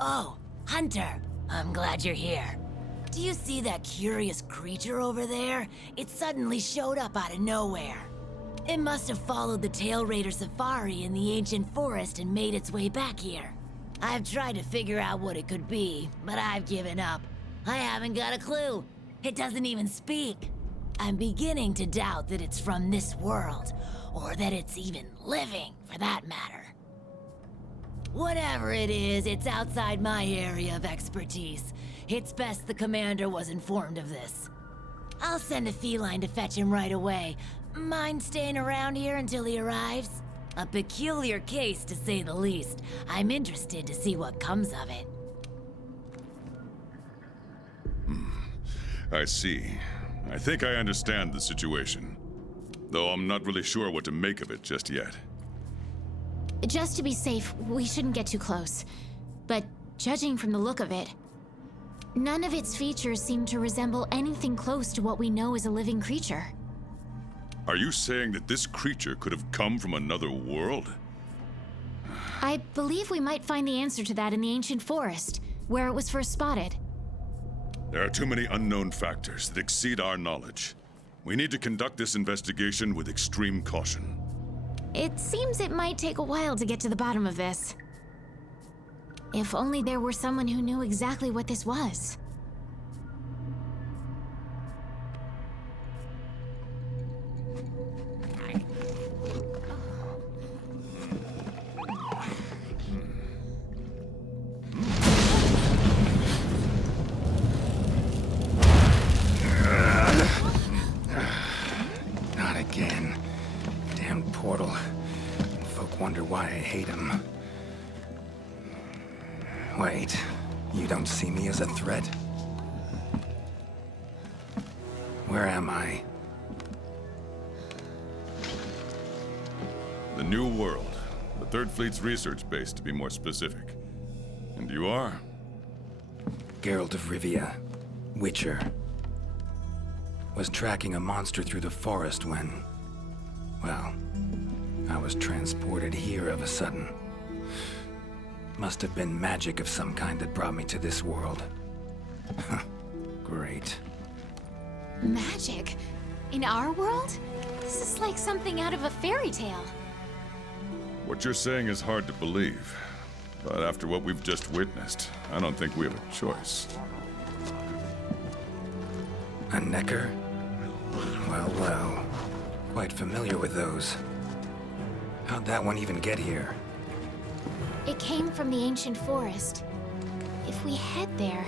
Oh, Hunter, I'm glad you're here. Do you see that curious creature over there? It suddenly showed up out of nowhere. It must have followed the Tail Raider safari in the ancient forest and made its way back here. I've tried to figure out what it could be, but I've given up. I haven't got a clue. It doesn't even speak. I'm beginning to doubt that it's from this world, or that it's even living, for that matter. Whatever it is, it's outside my area of expertise. It's best the commander was informed of this. I'll send a feline to fetch him right away. Mind staying around here until he arrives? A peculiar case, to say the least. I'm interested to see what comes of it. I see. I think I understand the situation. Though I'm not really sure what to make of it just yet. Just to be safe, we shouldn't get too close. But judging from the look of it, none of its features seem to resemble anything close to what we know is a living creature. Are you saying that this creature could have come from another world? I believe we might find the answer to that in the ancient forest, where it was first spotted. There are too many unknown factors that exceed our knowledge. We need to conduct this investigation with extreme caution. It seems it might take a while to get to the bottom of this. If only there were someone who knew exactly what this was. Not again. Damn portal. Folk wonder why I hate him. Wait, you don't see me as a threat? Where am I? The New World. The Third Fleet's research base, to be more specific. And you are? Geralt of Rivia. Witcher. Was tracking a monster through the forest when... well, I was transported here of a sudden. Must have been magic of some kind that brought me to this world. Great. Magic? In our world? This is like something out of a fairy tale. What you're saying is hard to believe. But after what we've just witnessed, I don't think we have a choice. A necker? Well, well. Quite familiar with those. How'd that one even get here? It came from the ancient forest. If we head there,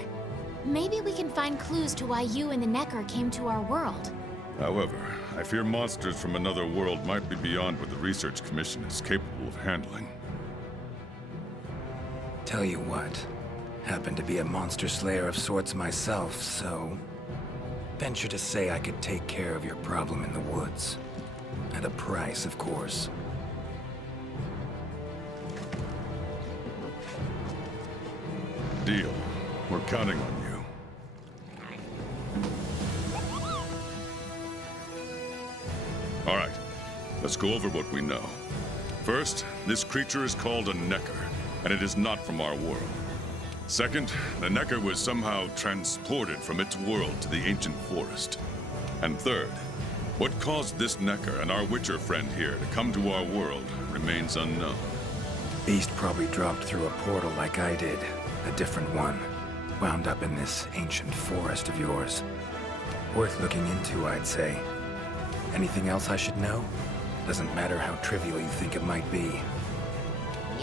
maybe we can find clues to why you and the Necker came to our world. However, I fear monsters from another world might be beyond what the Research Commission is capable of handling. Tell you what, happen to be a monster slayer of sorts myself, so... venture to say I could take care of your problem in the woods. At a price, of course. Deal. We're counting on you. All right, let's go over what we know. First, this creature is called a Necker, and it is not from our world. Second, the Necker was somehow transported from its world to the ancient forest. And third, what caused this Necker and our Witcher friend here to come to our world remains unknown. Beast probably dropped through a portal like I did. A different one. Wound up in this ancient forest of yours. Worth looking into, I'd say. Anything else I should know? Doesn't matter how trivial you think it might be.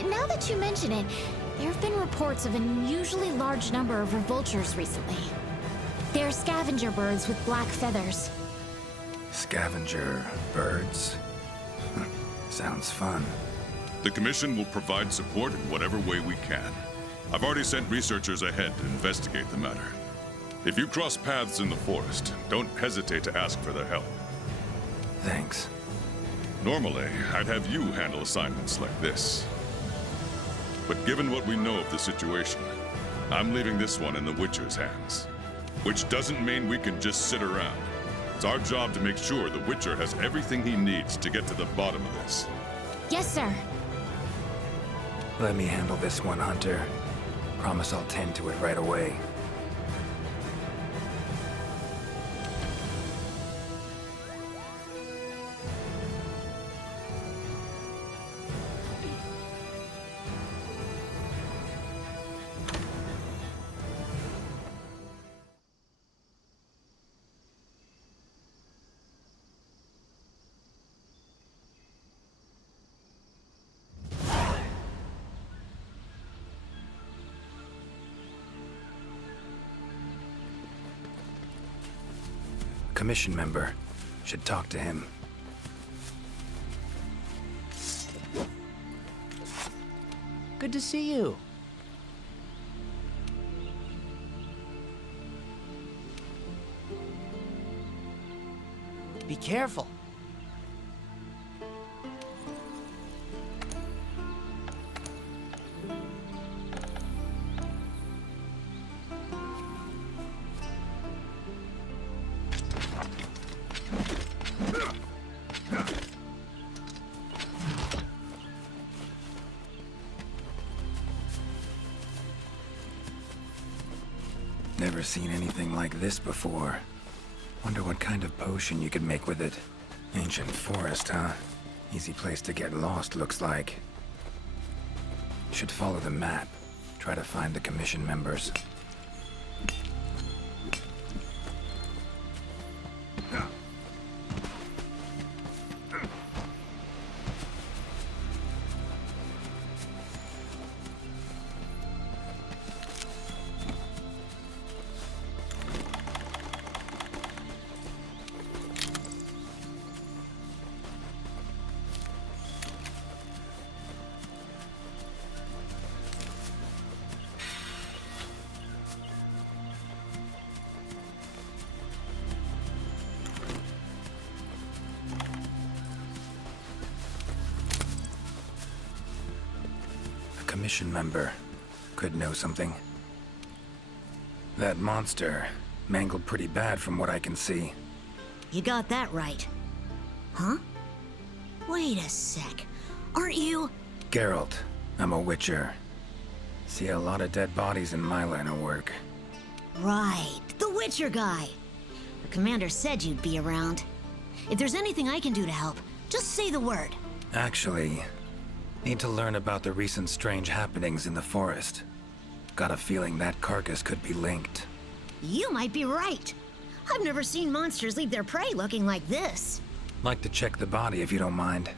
Now that you mention it, there have been reports of an unusually large number of revoltures recently. They're scavenger birds with black feathers. Scavenger birds? Sounds fun. The Commission will provide support in whatever way we can. I've already sent researchers ahead to investigate the matter. If you cross paths in the forest, don't hesitate to ask for their help. Thanks. Normally, I'd have you handle assignments like this. But given what we know of the situation, I'm leaving this one in the Witcher's hands. Which doesn't mean we can just sit around. It's our job to make sure the Witcher has everything he needs to get to the bottom of this. Yes, sir. Let me handle this one, Hunter. Promise I'll tend to it right away. Commission member. Should talk to him. Good to see you. Be careful. Never seen anything like this before. Wonder what kind of potion you could make with it. Ancient forest, huh? Easy place to get lost, looks like. Should follow the map. Try to find the commission members. Commission member. Could know something. That monster mangled pretty bad from what I can see. You got that right. Huh? Wait a sec. Aren't you? Geralt. I'm a witcher. See a lot of dead bodies in my line of work. Right, the Witcher guy. The commander said you'd be around. If there's anything I can do to help, just say the word. Actually, need to learn about the recent strange happenings in the forest. Got a feeling that carcass could be linked. You might be right. I've never seen monsters leave their prey looking like this. Like to check the body if you don't mind.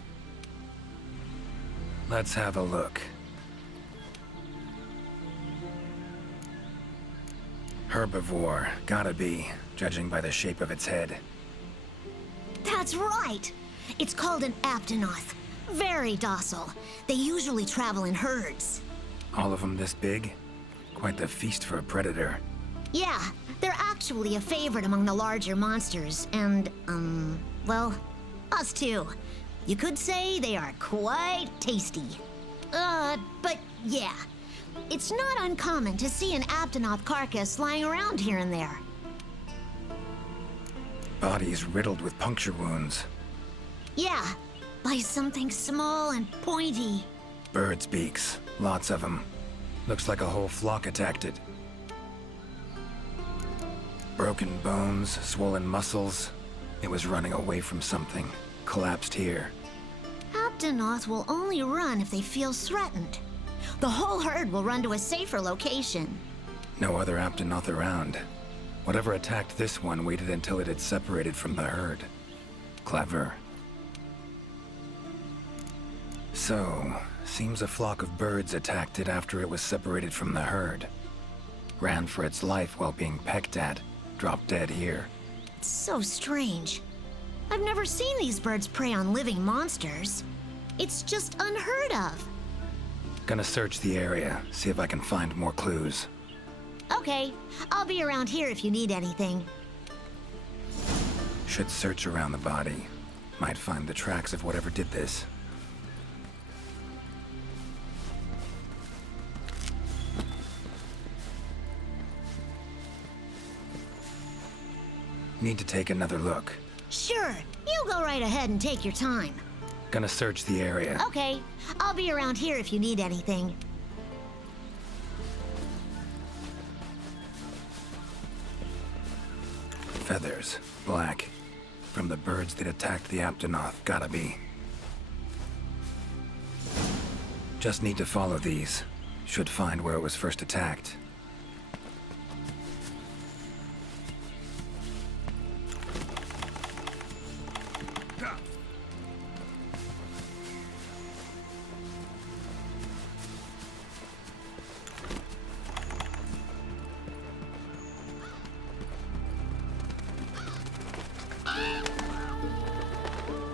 Let's have a look. Herbivore, gotta be, judging by the shape of its head. That's right! It's called an aptonoth. Very docile. They usually travel in herds. All of them this big? Quite the feast for a predator. Yeah, they're actually a favorite among the larger monsters, and, well, us too. You could say they are quite tasty. But yeah, it's not uncommon to see an aptonoth carcass lying around here and there. Bodies riddled with puncture wounds. Yeah, by something small and pointy. Birds' beaks, lots of them. Looks like a whole flock attacked it. Broken bones, swollen muscles. It was running away from something. Collapsed here. Aptonoth will only run if they feel threatened. The whole herd will run to a safer location. No other Aptonoth around. Whatever attacked this one waited until it had separated from the herd. Clever. So, seems a flock of birds attacked it after it was separated from the herd. Ran for its life while being pecked at. Dropped dead here. It's so strange. I've never seen these birds prey on living monsters. It's just unheard of. Gonna search the area, see if I can find more clues. Okay, I'll be around here if you need anything. Should search around the body. Might find the tracks of whatever did this. Need to take another look. Sure, you go right ahead and take your time. Gonna search the area. Okay, I'll be around here if you need anything. Feathers, black. From the birds that attacked the Aptonoth, gotta be. Just need to follow these. Should find where it was first attacked.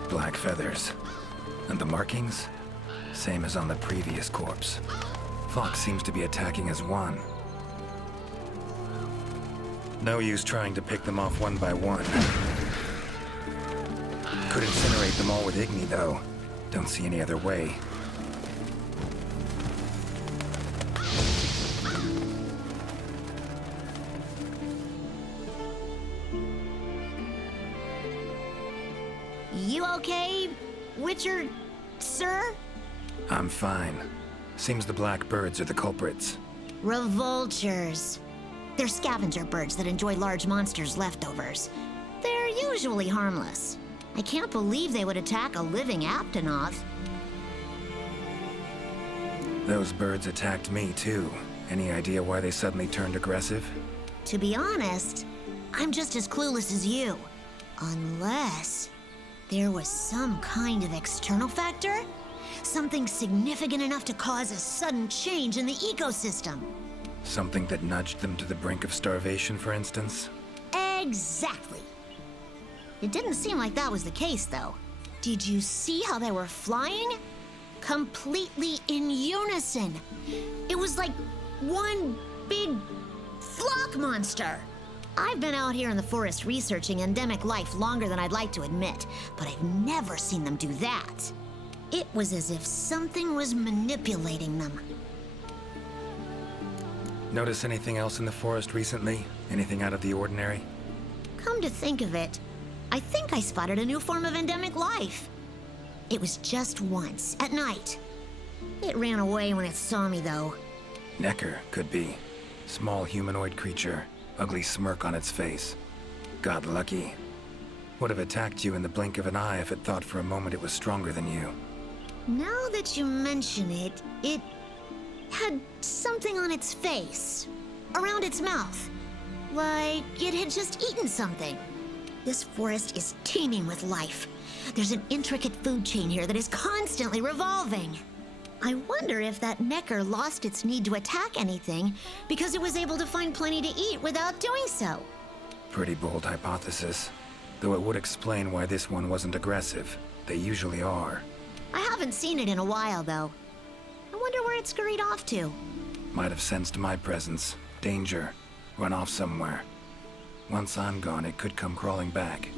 Black feathers. And the markings? Same as on the previous corpse. Fox seems to be attacking as one. No use trying to pick them off one by one. Could incinerate them all with Igni, though. Don't see any other way. You okay, Witcher, sir? I'm fine. Seems the black birds are the culprits. Revoltures. They're scavenger birds that enjoy large monsters' leftovers. They're usually harmless. I can't believe they would attack a living Aptonoth. Those birds attacked me, too. Any idea why they suddenly turned aggressive? To be honest, I'm just as clueless as you. Unless there was some kind of external factor? Something significant enough to cause a sudden change in the ecosystem. Something that nudged them to the brink of starvation, for instance? Exactly. It didn't seem like that was the case, though. Did you see how they were flying? Completely in unison. It was like one big flock monster. I've been out here in the forest researching endemic life longer than I'd like to admit, but I've never seen them do that. It was as if something was manipulating them. Notice anything else in the forest recently? Anything out of the ordinary? Come to think of it, I think I spotted a new form of endemic life. It was just once, at night. It ran away when it saw me, though. Necker, could be. Small humanoid creature, ugly smirk on its face. Got lucky. Would have attacked you in the blink of an eye if it thought for a moment it was stronger than you. Now that you mention it, it had something on its face, around its mouth, like it had just eaten something. This forest is teeming with life. There's an intricate food chain here that is constantly revolving. I wonder if that Necker lost its need to attack anything because it was able to find plenty to eat without doing so. Pretty bold hypothesis. Though it would explain why this one wasn't aggressive. They usually are. I haven't seen it in a while, though. I wonder where it scurried off to. Might have sensed my presence. Danger. Run off somewhere. Once I'm gone, it could come crawling back.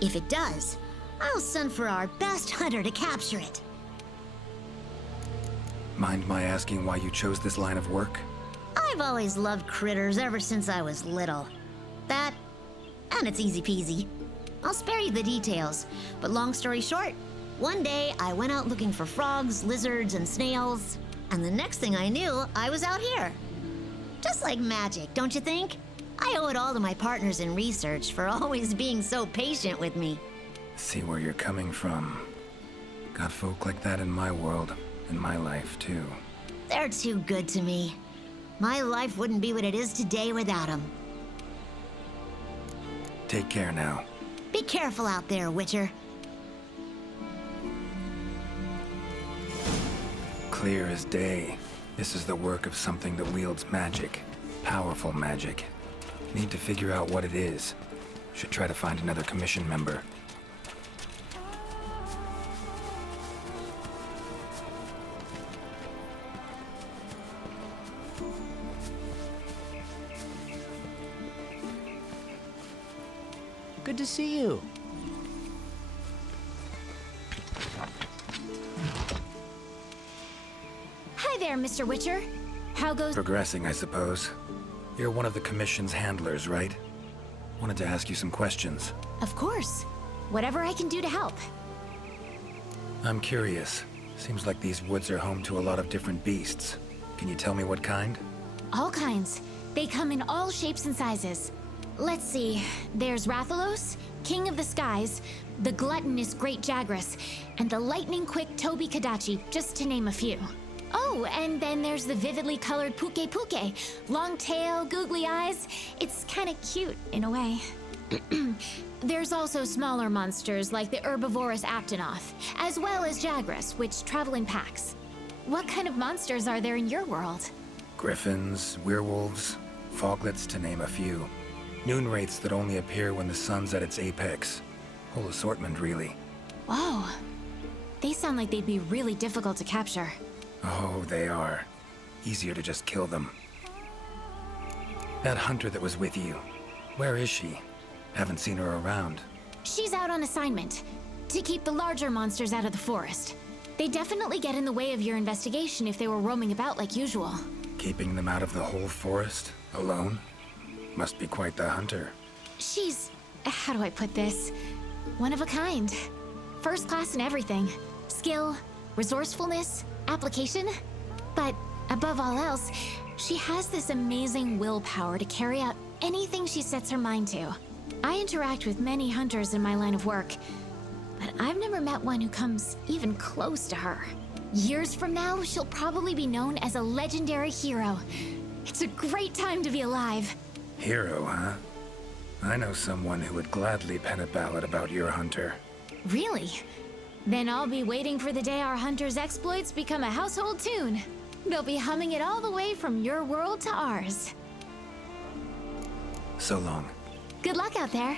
If it does, I'll send for our best hunter to capture it. Mind my asking why you chose this line of work? I've always loved critters ever since I was little. That, and it's easy peasy. I'll spare you the details, but long story short, one day I went out looking for frogs, lizards, and snails, and the next thing I knew, I was out here. Just like magic, don't you think? I owe it all to my partners in research for always being so patient with me. See where you're coming from. Got folk like that in my world, in my life, too. They're too good to me. My life wouldn't be what it is today without them. Take care now. Be careful out there, Witcher. Clear as day. This is the work of something that wields magic. Powerful magic. Need to figure out what it is. Should try to find another commission member. Good to see you. Hi there, Mr. Witcher. How goes... Progressing, I suppose. You're one of the commission's handlers, right? Wanted to ask you some questions. Of course. Whatever I can do to help. I'm curious. Seems like these woods are home to a lot of different beasts. Can you tell me what kind? All kinds. They come in all shapes and sizes. Let's see. There's Rathalos, King of the Skies, the gluttonous Great Jagras, and the lightning-quick Toby Kadachi, just to name a few. Oh, and then there's the vividly colored Puke Puke. Long tail, googly eyes. It's kinda cute, in a way. There's also smaller monsters like the herbivorous Aptonoth, as well as Jagras, which travel in packs. What kind of monsters are there in your world? Griffins, werewolves, foglets, to name a few. Noon wraiths that only appear when the sun's at its apex. Whole assortment, really. Whoa. They sound like they'd be really difficult to capture. Oh, they are. Easier to just kill them. That hunter that was with you, where is she? Haven't seen her around. She's out on assignment, to keep the larger monsters out of the forest. They definitely get in the way of your investigation if they were roaming about like usual. Keeping them out of the whole forest? Alone? Must be quite the hunter. She's... how do I put this? One of a kind. First class in everything. Skill, resourcefulness, application. But above all else, she has this amazing willpower to carry out anything she sets her mind to. I interact with many hunters in my line of work, but I've never met one who comes even close to her. Years from now, she'll probably be known as a legendary hero. It's a great time to be alive. Hero, huh? I know someone who would gladly pen a ballad about your hunter. Really? Then I'll be waiting for the day our hunter's exploits become a household tune. They'll be humming it all the way from your world to ours. So long. Good luck out there.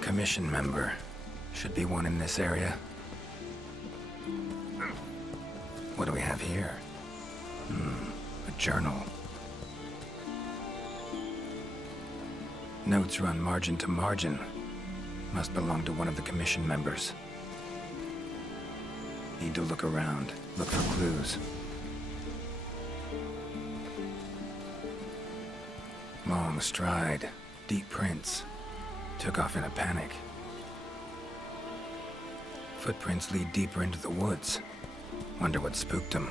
Commission member. Should be one in this area. What do we have here? A journal. Notes run margin to margin. Must belong to one of the commission members. Need to look around, look for clues. Long stride, deep prints. Took off in a panic. Footprints lead deeper into the woods. Wonder what spooked him.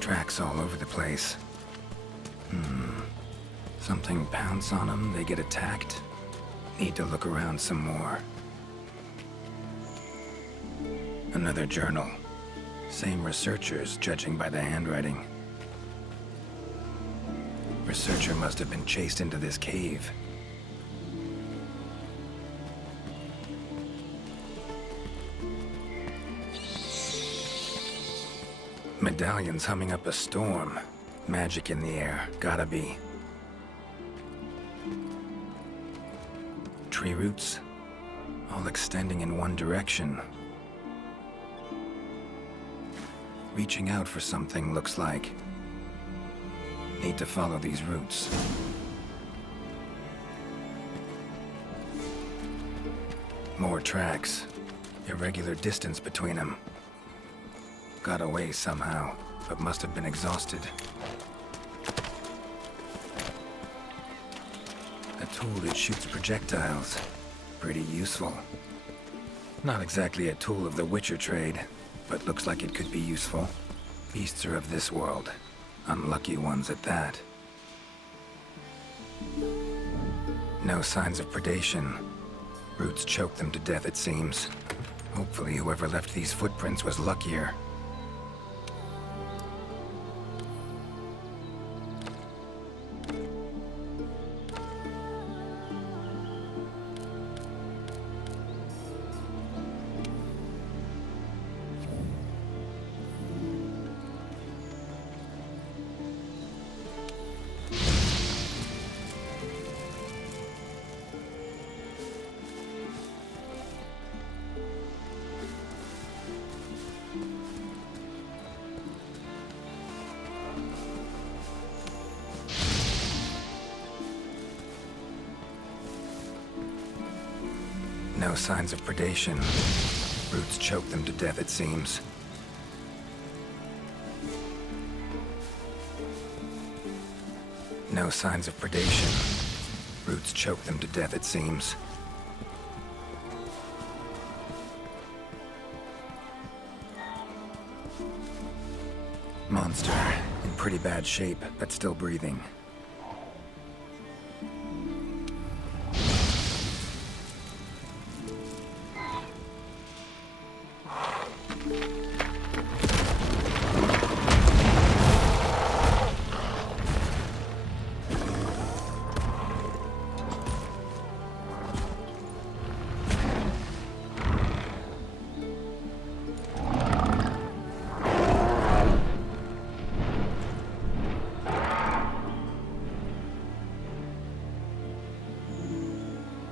Tracks all over the place. Something pounce on them, they get attacked. Need to look around some more. Another journal. Same researchers, judging by the handwriting. Researcher must have been chased into this cave. Medallions humming up a storm. Magic in the air, gotta be. Tree roots, all extending in one direction. Reaching out for something, looks like. Need to follow these roots. More tracks. Irregular distance between them. Got away somehow, but must have been exhausted. A tool that shoots projectiles. Pretty useful. Not exactly a tool of the Witcher trade, but looks like it could be useful. Beasts are of this world. Unlucky ones at that. No signs of predation. Roots choke them to death, it seems. Hopefully whoever left these footprints was luckier. No signs of predation. Roots choke them to death, it seems. No signs of predation. Roots choke them to death, it seems. Monster, in pretty bad shape, but still breathing.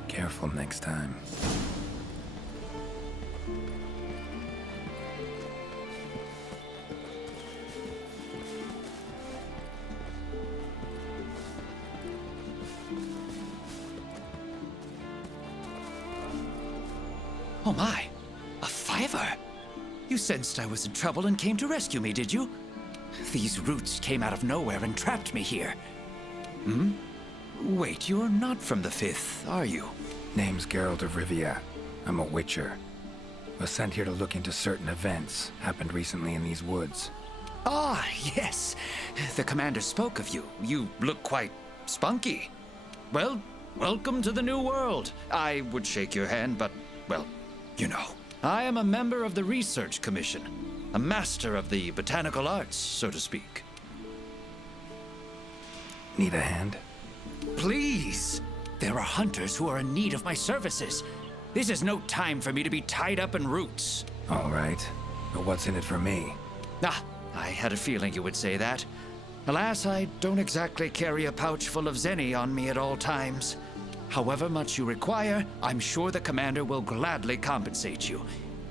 Careful next time. Oh my, a fiver! You sensed I was in trouble and came to rescue me, did you? These roots came out of nowhere and trapped me here. Hmm? Wait, you're not from the Fifth, are you? Name's Geralt of Rivia. I'm a Witcher. Was sent here to look into certain events happened recently in these woods. Ah, yes. The commander spoke of you. You look quite spunky. Well, welcome to the new world. I would shake your hand, but, well, you know. I am a member of the Research Commission. A master of the botanical arts, so to speak. Need a hand? Please! There are hunters who are in need of my services. This is no time for me to be tied up in roots. All right. But what's in it for me? Ah, I had a feeling you would say that. Alas, I don't exactly carry a pouch full of zenny on me at all times. However much you require, I'm sure the commander will gladly compensate you.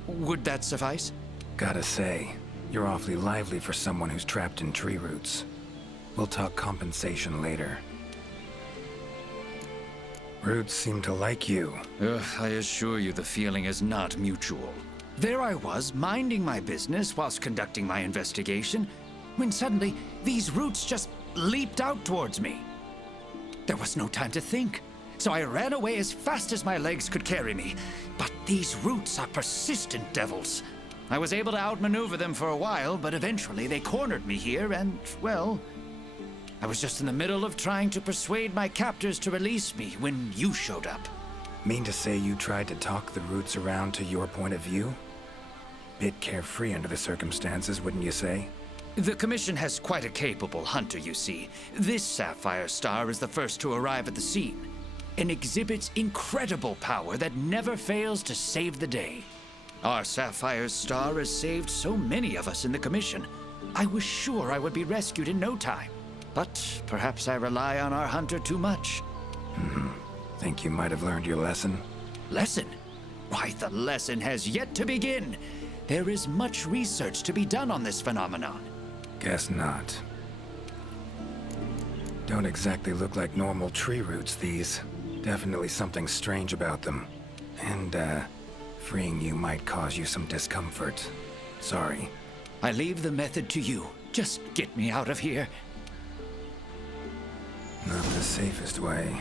Would that suffice? Gotta say, you're awfully lively for someone who's trapped in tree roots. We'll talk compensation later. Roots seem to like you. I assure you the feeling is not mutual. There I was, minding my business whilst conducting my investigation, when suddenly these roots just leaped out towards me. There was no time to think, so I ran away as fast as my legs could carry me. But these roots are persistent devils. I was able to outmaneuver them for a while, but eventually they cornered me here and, well, I was just in the middle of trying to persuade my captors to release me when you showed up. Mean to say you tried to talk the roots around to your point of view? Bit carefree under the circumstances, wouldn't you say? The Commission has quite a capable hunter, you see. This sapphire star is the first to arrive at the scene, and exhibits incredible power that never fails to save the day. Our sapphire star has saved so many of us in the Commission. I was sure I would be rescued in no time. But perhaps I rely on our hunter too much. Think you might have learned your lesson? Lesson? Why, the lesson has yet to begin. There is much research to be done on this phenomenon. Guess not. Don't exactly look like normal tree roots, these. Definitely something strange about them. And, freeing you might cause you some discomfort. Sorry. I leave the method to you. Just get me out of here. Not the safest way,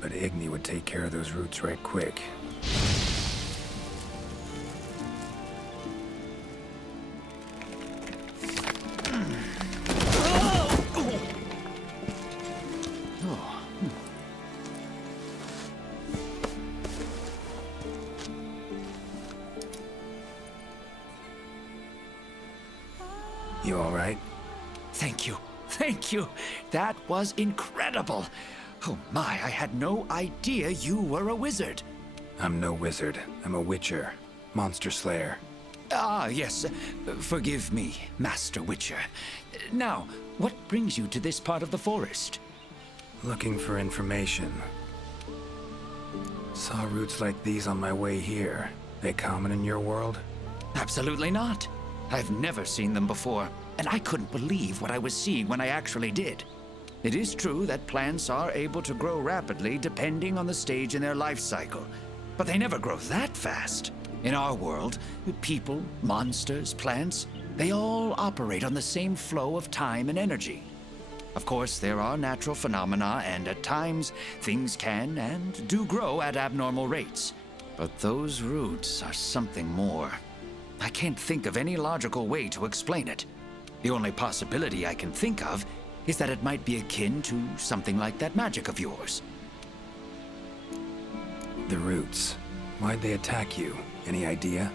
but Igni would take care of those roots right quick. You all right? Thank you. Thank you. That was incredible. Oh my, I had no idea you were a wizard. I'm no wizard. I'm a witcher. Monster slayer. Ah, yes. Forgive me, Master Witcher. Now, what brings you to this part of the forest? Looking for information. Saw roots like these on my way here. They common in your world? Absolutely not. I've never seen them before, and I couldn't believe what I was seeing when I actually did. It is true that plants are able to grow rapidly depending on the stage in their life cycle, but they never grow that fast. In our world, people, monsters, plants, they all operate on the same flow of time and energy. Of course, there are natural phenomena, and at times, things can and do grow at abnormal rates. But those roots are something more. I can't think of any logical way to explain it. The only possibility I can think of is that it might be akin to something like that magic of yours. The roots. Why'd they attack you? Any idea?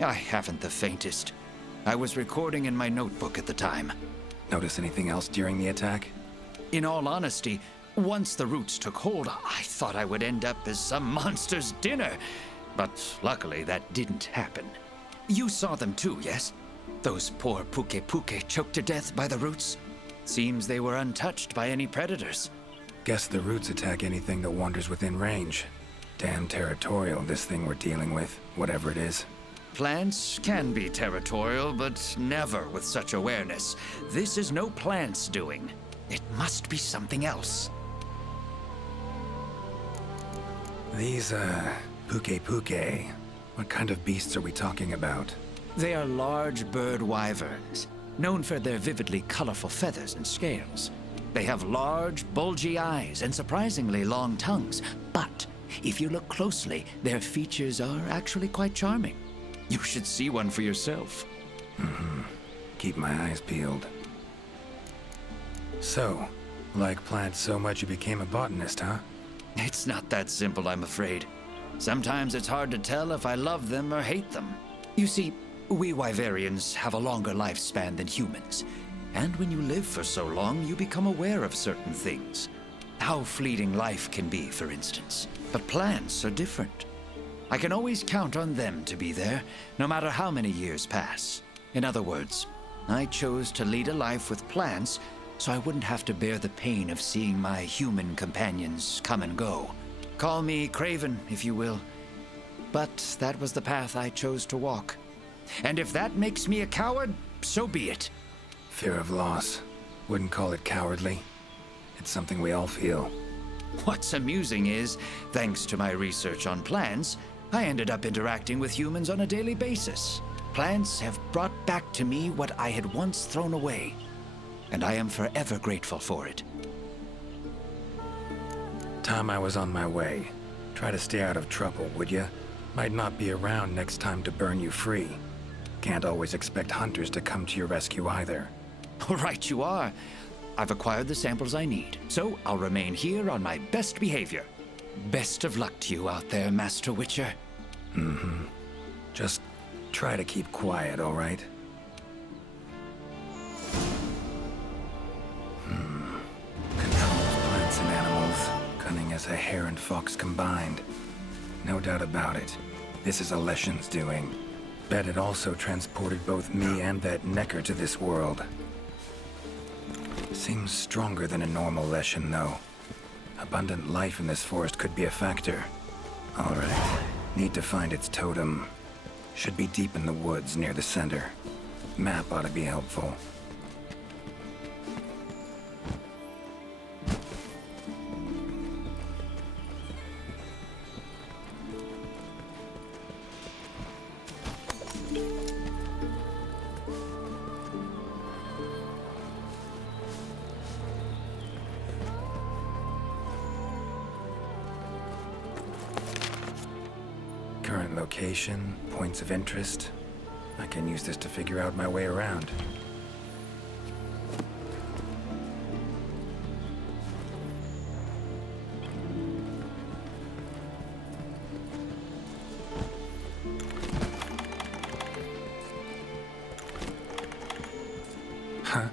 I haven't the faintest. I was recording in my notebook at the time. Notice anything else during the attack? In all honesty, once the roots took hold, I thought I would end up as some monster's dinner. But luckily, that didn't happen. You saw them too, yes? Those poor Puke choked to death by the roots? Seems they were untouched by any predators. Guess the roots attack anything that wanders within range. Damn territorial, this thing we're dealing with, whatever it is. Plants can be territorial, but never with such awareness. This is no plant's doing. It must be something else. These, Puke. What kind of beasts are we talking about? They are large bird wyverns, known for their vividly colorful feathers and scales. They have large, bulgy eyes and surprisingly long tongues, but if you look closely, their features are actually quite charming. You should see one for yourself. Keep my eyes peeled. So, like plants so much you became a botanist, huh? It's not that simple, I'm afraid. Sometimes it's hard to tell if I love them or hate them. You see, we Wyverians have a longer lifespan than humans. And when you live for so long, you become aware of certain things. How fleeting life can be, for instance. But plants are different. I can always count on them to be there, no matter how many years pass. In other words, I chose to lead a life with plants so I wouldn't have to bear the pain of seeing my human companions come and go. Call me craven, if you will. But that was the path I chose to walk. And if that makes me a coward, so be it. Fear of loss. Wouldn't call it cowardly. It's something we all feel. What's amusing is, thanks to my research on plants, I ended up interacting with humans on a daily basis. Plants have brought back to me what I had once thrown away, and I am forever grateful for it. Time I was on my way. Try to stay out of trouble, would ya? Might not be around next time to burn you free. Can't always expect hunters to come to your rescue either. Right you are. I've acquired the samples I need, so I'll remain here on my best behavior. Best of luck to you out there, Master Witcher. Just try to keep quiet, all right? Controls plants and animals. Cunning as a hare and fox combined. No doubt about it. This is Alession's doing. Bet it also transported both me and that Necker to this world. Seems stronger than a normal Leshen, though. Abundant life in this forest could be a factor. All right. Need to find its totem. Should be deep in the woods near the center. Map ought to be helpful. Current location, points of interest. I can use this to figure out my way around. Huh?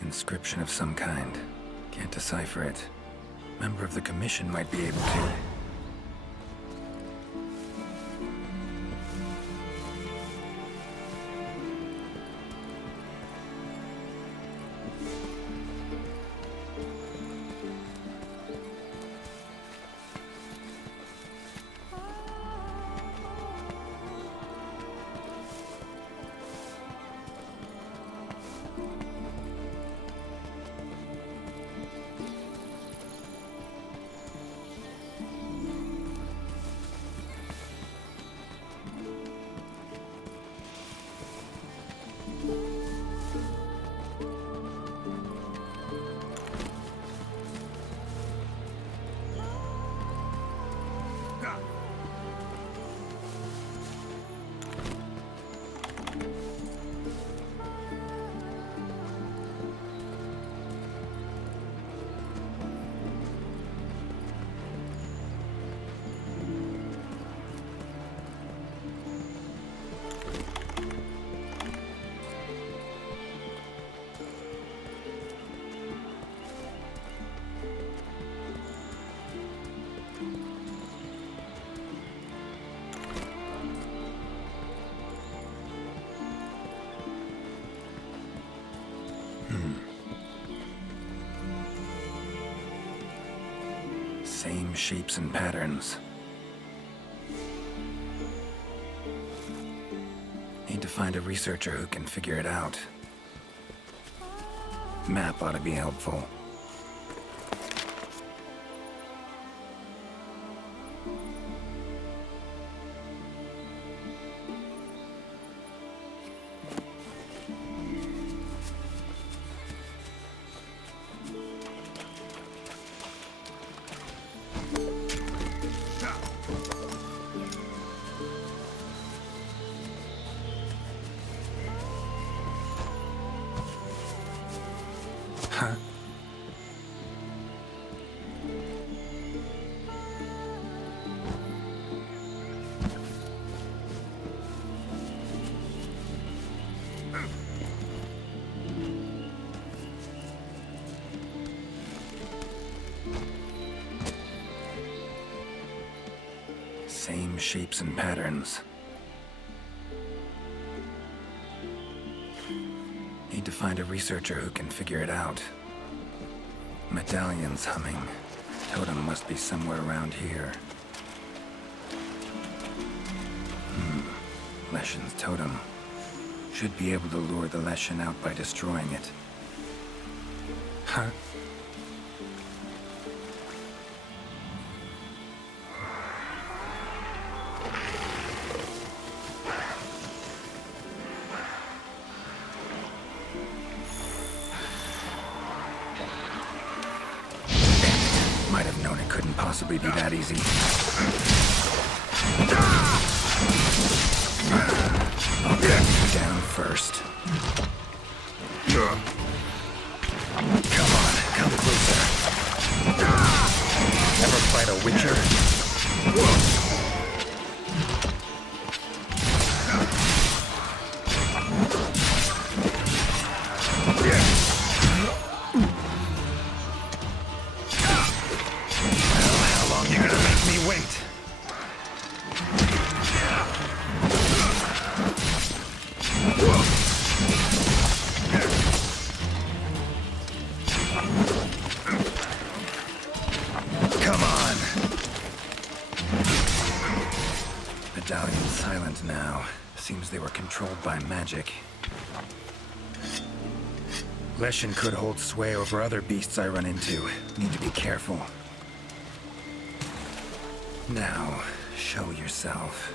Inscription of some kind. Can't decipher it. Member of the Commission might be able to. Same shapes and patterns. Need to find a researcher who can figure it out. Map ought to be helpful. Huh? Same shapes and patterns. Need to find a researcher who can figure it out. Medallion's humming. Totem must be somewhere around here. Leshen's totem. Should be able to lure the Leshen out by destroying it. Huh? Might have known it couldn't possibly be that easy. I'll get you down first. Come on, come closer. Ever fight a Witcher? Medallion's silent now. Seems they were controlled by magic. Leshen could hold sway over other beasts I run into. Need to be careful. Now, show yourself.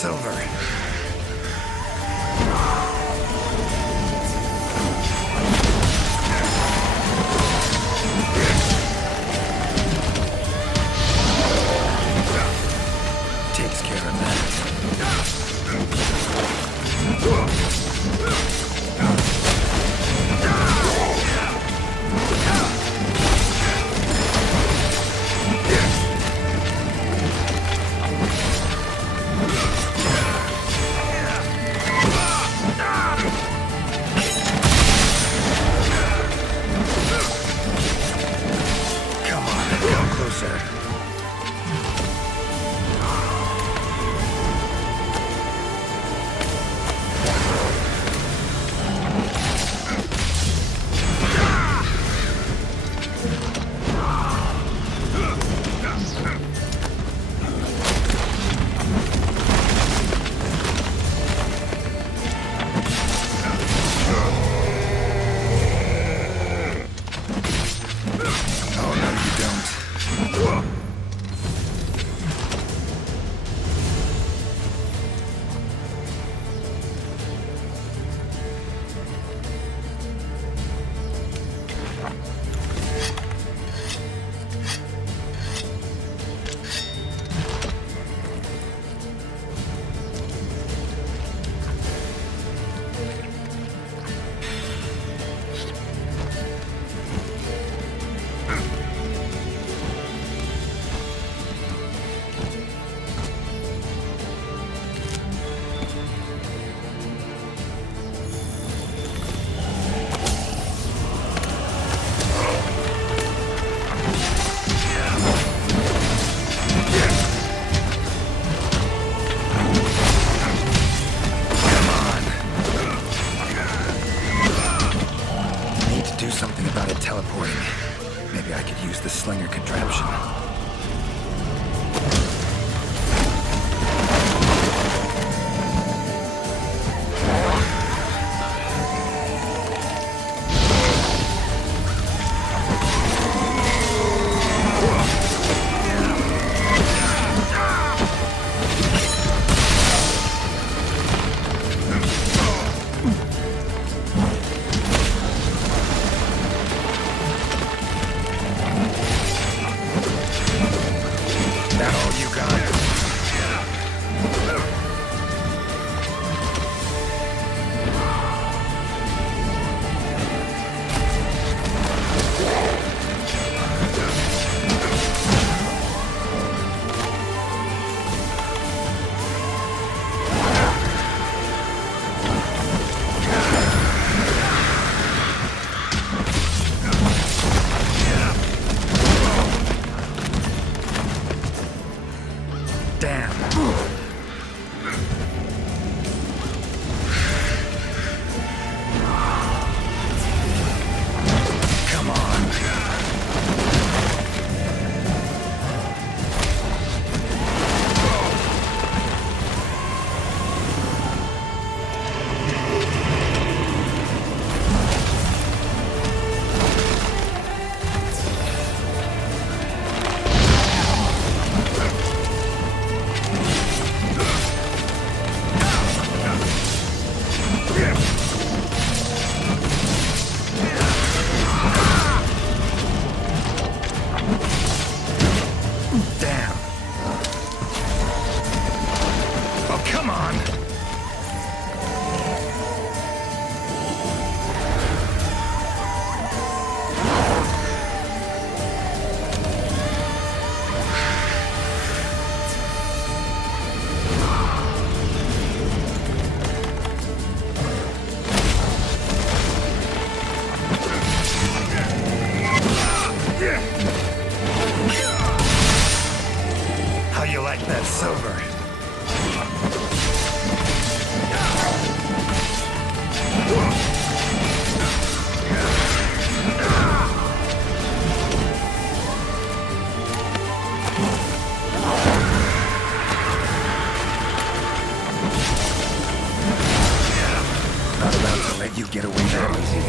silver. Takes care of that. Come on, come closer. Oh, no, you don't. Need to do something about it teleporting. Maybe I could use the slinger contraption. That all you got? Damn. Come on. Damn. Oh, come on. How you like that silver? Not about to let you get away that easy.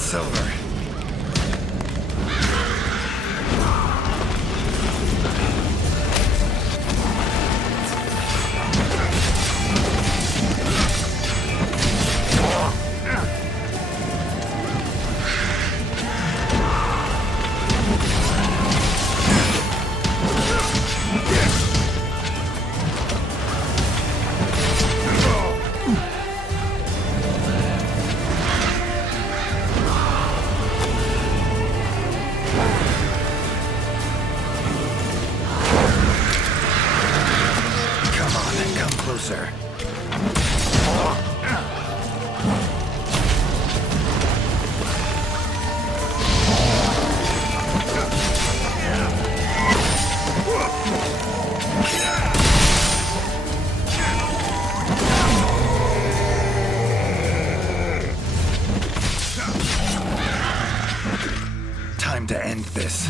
Silver. Closer. Time to end this.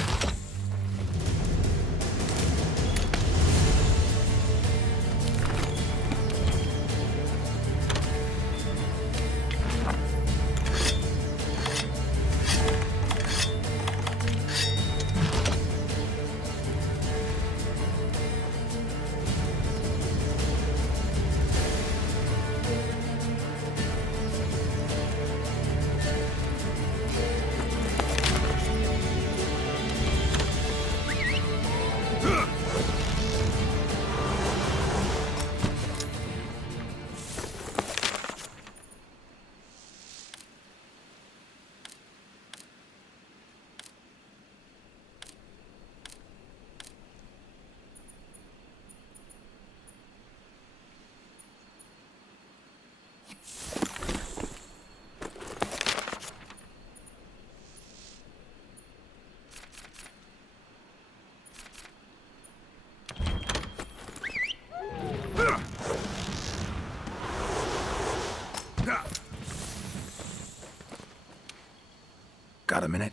Got a minute?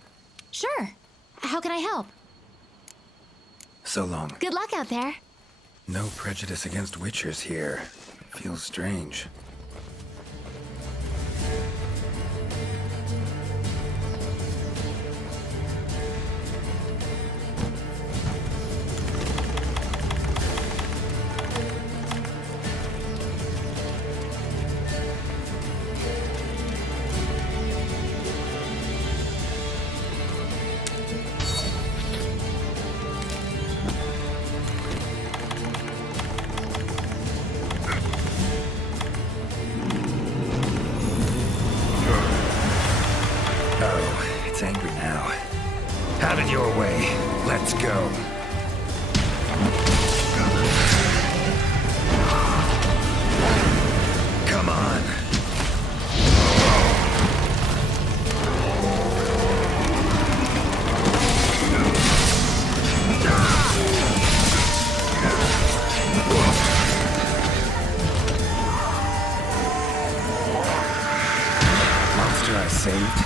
Sure. How can I help? So long. Good luck out there. No prejudice against Witchers here. Feels strange. It's angry now. Have it your way. Let's go. Come on. Monster I saved.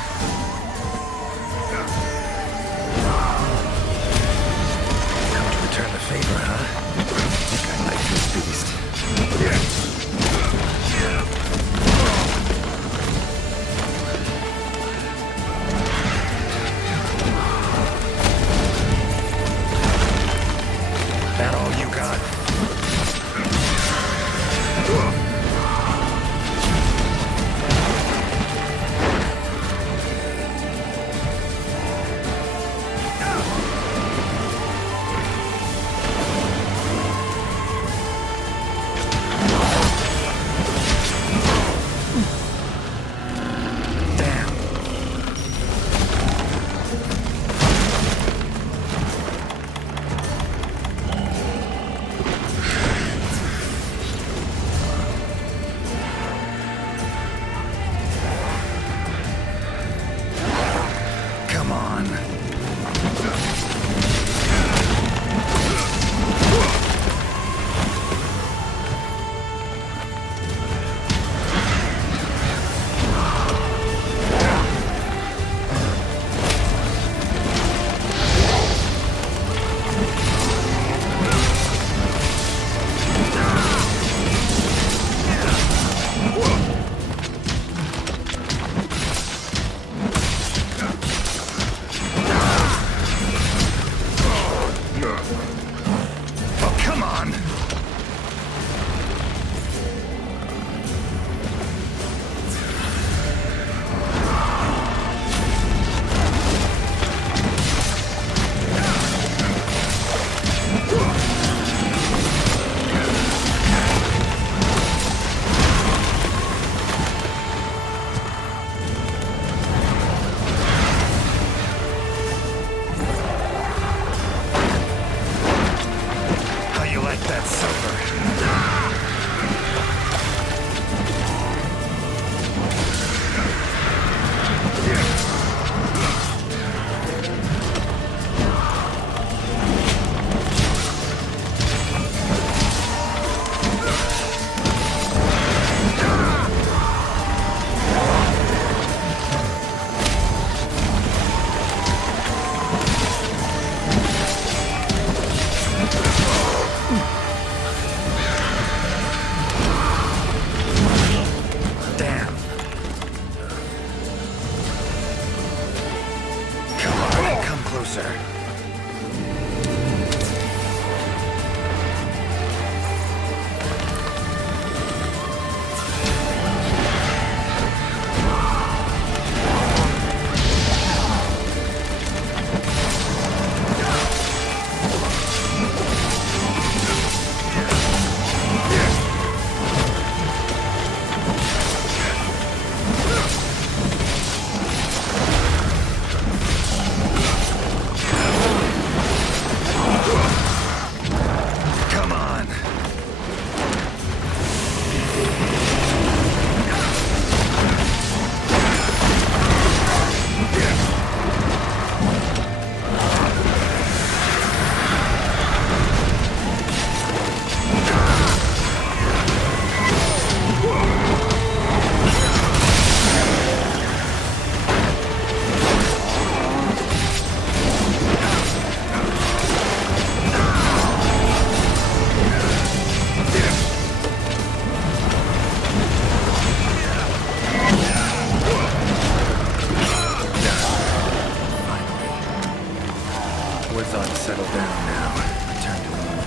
Settle down now. Return to normal.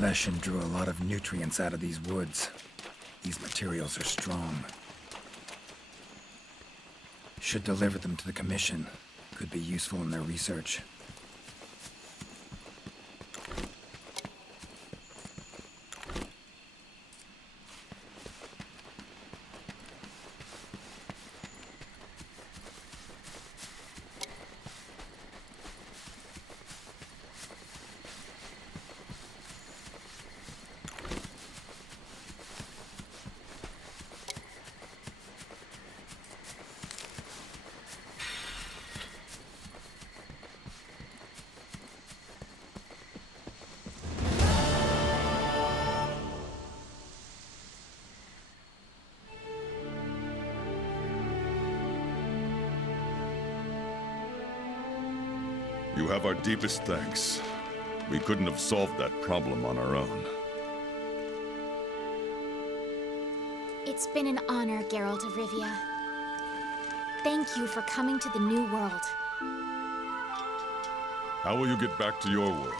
Leshen drew a lot of nutrients out of these woods. These materials are strong. Should deliver them to the Commission. Could be useful in their research. You have our deepest thanks. We couldn't have solved that problem on our own. It's been an honor, Geralt of Rivia. Thank you for coming to the New World. How will you get back to your world?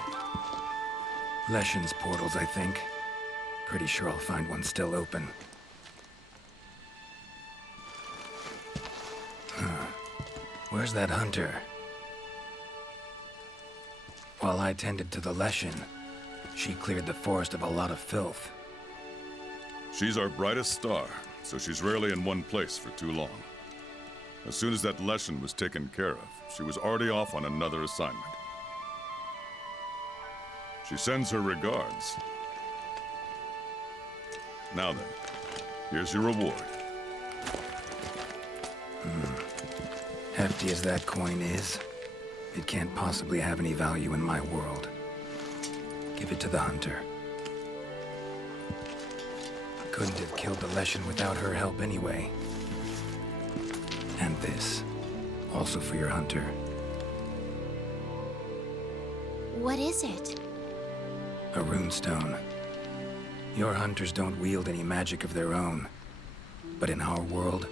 Leshen's portals, I think. Pretty sure I'll find one still open. Huh. Where's that hunter? While I tended to the Leshen, she cleared the forest of a lot of filth. She's our brightest star, so she's rarely in one place for too long. As soon as that Leshen was taken care of, she was already off on another assignment. She sends her regards. Now then, here's your reward. Hefty as that coin is, it can't possibly have any value in my world. Give it to the hunter. Couldn't have killed the Leshen without her help anyway. And this, also for your hunter. What is it? A runestone. Your hunters don't wield any magic of their own. But in our world,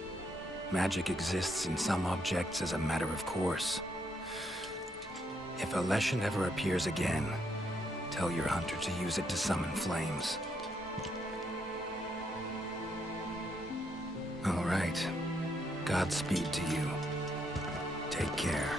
magic exists in some objects as a matter of course. If a Leshen ever appears again, tell your hunter to use it to summon flames. All right. Godspeed to you. Take care.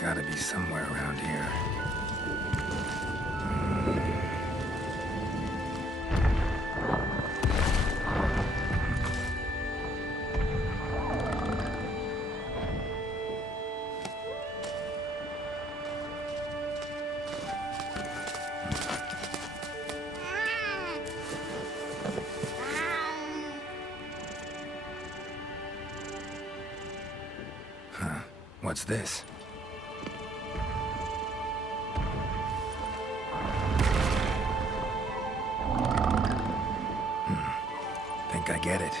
Gotta be somewhere around here. What's this? Think I get it.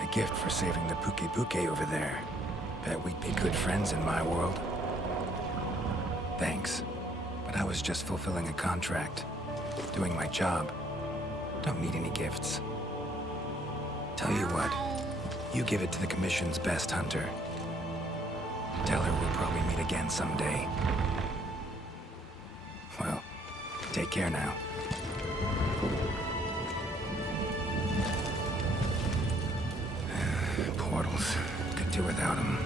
A gift for saving the Puke over there. Bet we'd be good friends in my world. Thanks. But I was just fulfilling a contract. Doing my job. Don't need any gifts. Tell you what. You give it to the Commission's best hunter. Tell her we'll probably meet again someday. Well, take care now. Portals. Could do without them.